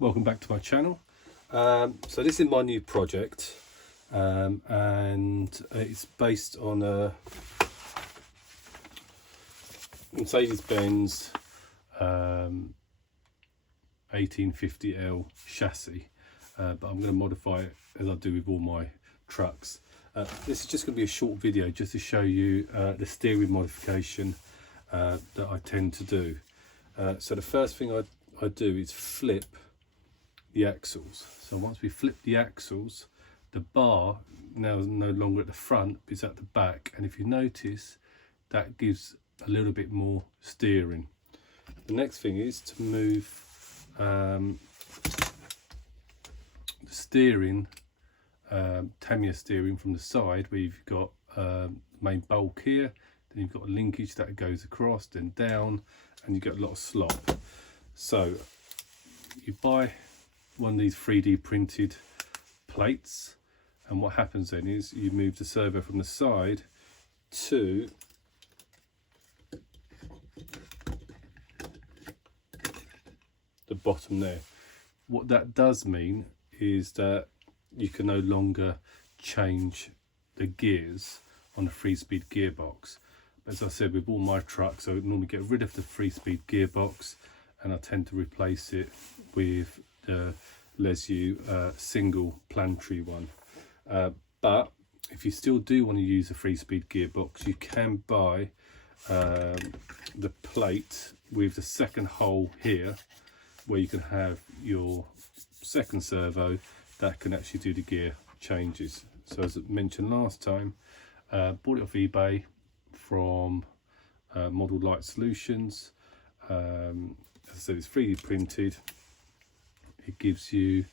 Welcome back to my channel. So this is my new project, and it's based on a Mercedes-Benz 1850L chassis, but I'm going to modify it as I do with all my trucks. This is just going to be a short video just to show you the steering modification that I tend to do. So the first thing I do is flip the axles. So once we flip the axles, the bar now is no longer at the front, it's at the back, and if you notice, that gives a little bit more steering. The next thing is to move the steering, Tamiya steering, from the side where you've got main bulk here, then you've got a linkage that goes across, then down, and you get a lot of slop. So you buy one of these 3D printed plates, and what happens then is you move the servo from the side to the bottom there. What that does mean is that you can no longer change the gears on a 3-speed gearbox. As I said, with all my trucks, I would normally get rid of the 3-speed gearbox, and I tend to replace it with the Lesu single planetary one. But if you still do want to use a 3-speed gearbox, you can buy the plate with the second hole here, where you can have your second servo that can actually do the gear changes. So as I mentioned last time, bought it off eBay from Model Light Solutions. As I said, it's 3D printed. It gives you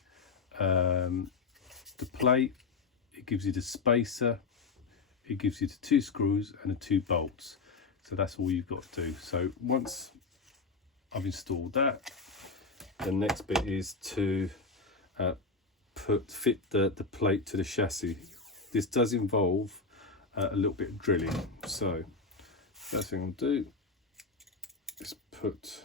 the plate, it gives you the spacer, it gives you the 2 screws and the 2 bolts. So that's all you've got to do. So once I've installed that, the next bit is to fit the plate to the chassis. This does involve a little bit of drilling. So first thing I'll do is put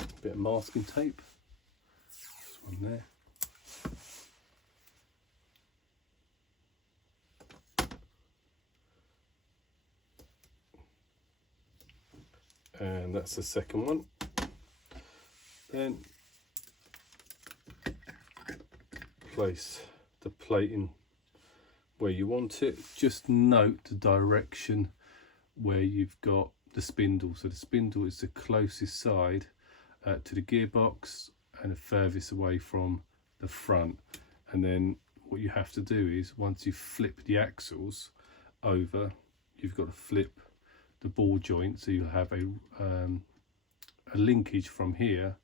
a bit of masking tape. This one there. And that's the second one. Then place the plate in where you want it. Just note the direction where you've got the spindle. So the spindle is the closest side to the gearbox and the furthest away from the front. And then what you have to do is, once you flip the axles over, you've got to flip the ball joint, so you'll have a linkage from here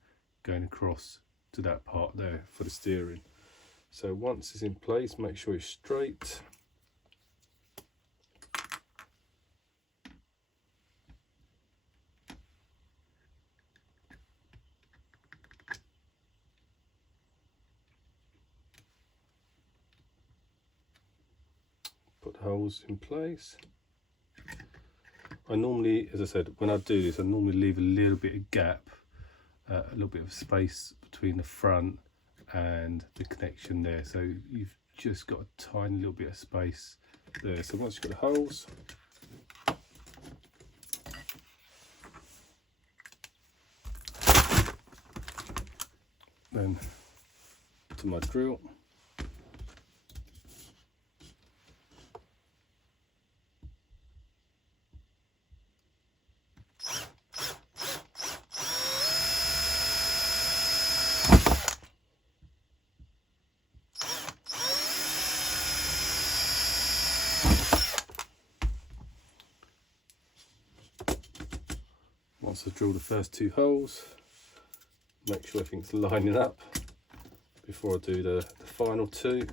going across to that part there for the steering. So once it's in place, make sure it's straight. Put holes in place. I normally, as I said, when I do this, I normally leave a little bit of gap, a little bit of space between the front and the connection there. So you've just got a tiny little bit of space there. So once you've got the holes, then to my drill. Once I drill the first 2 holes, make sure everything's lining up before I do the final 2.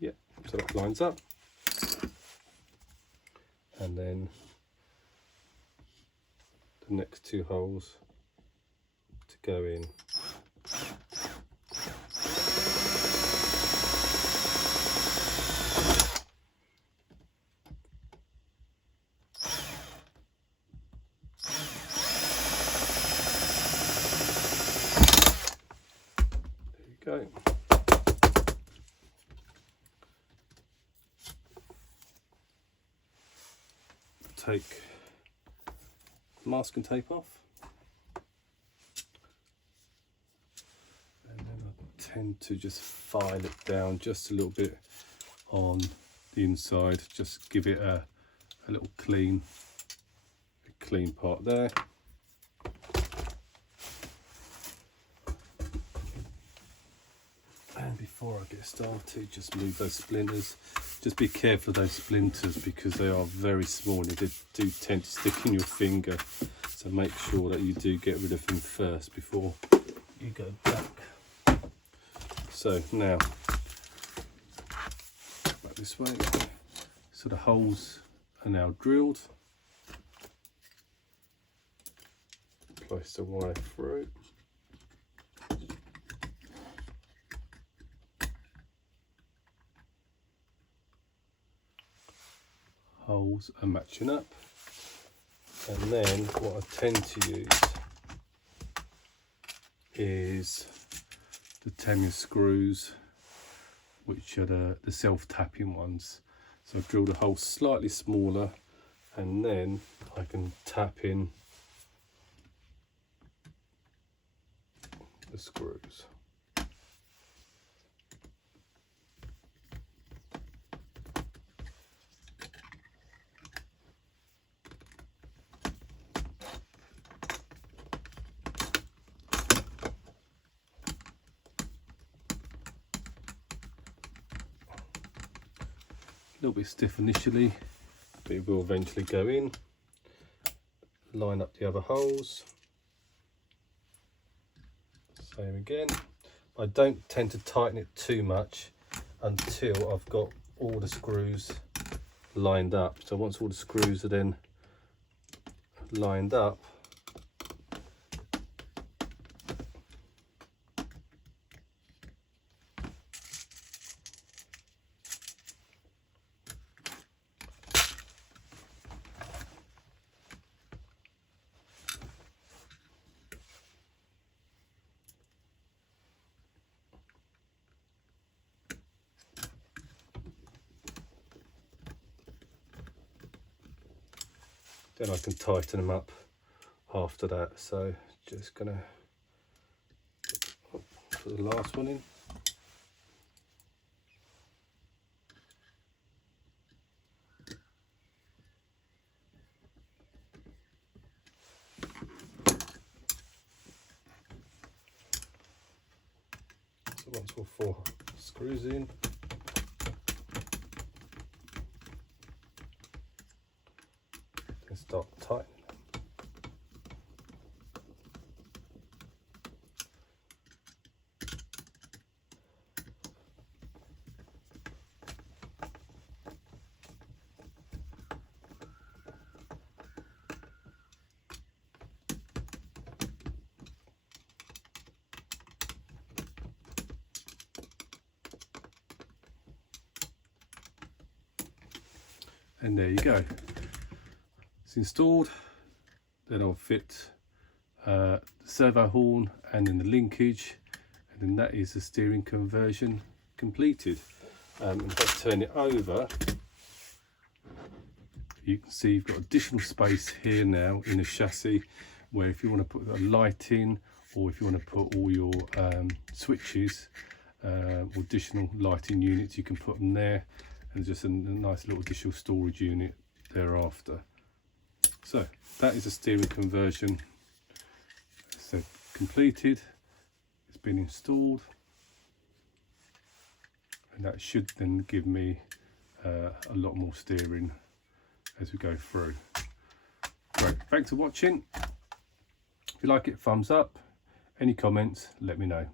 Yep, so that lines up. And then the next 2 holes to go in. There you go. Take masking tape off, and then I tend to just file it down just a little bit on the inside, just give it a little clean part there. And before I get started, just move those splinters. Just be careful of those splinters because they are very small and they do tend to stick in your finger. So make sure that you do get rid of them first before you go back. So now, back this way. So the holes are now drilled. Place the wire through. Holes are matching up, and then what I tend to use is the Tamiya screws, which are the self-tapping ones. So I drill the hole slightly smaller, and then I can tap in the screws. A little bit stiff initially, but it will eventually go in. Line up the other holes. Same again. I don't tend to tighten it too much until I've got all the screws lined up. So once all the screws are then lined up, then I can tighten them up after that. So just gonna put the last one in. So once all 4 screws in, start tightening them. And there you go. It's installed. Then I'll fit the servo horn and then the linkage, and then that is the steering conversion completed. And if I turn it over, you can see you've got additional space here now in the chassis, where if you want to put a light in, or if you want to put all your switches or additional lighting units, you can put them there, and just a nice little additional storage unit thereafter. So that is a steering conversion. So completed, it's been installed, and that should then give me a lot more steering as we go through. Great, thanks for watching. If you like it, thumbs up. Any comments, let me know.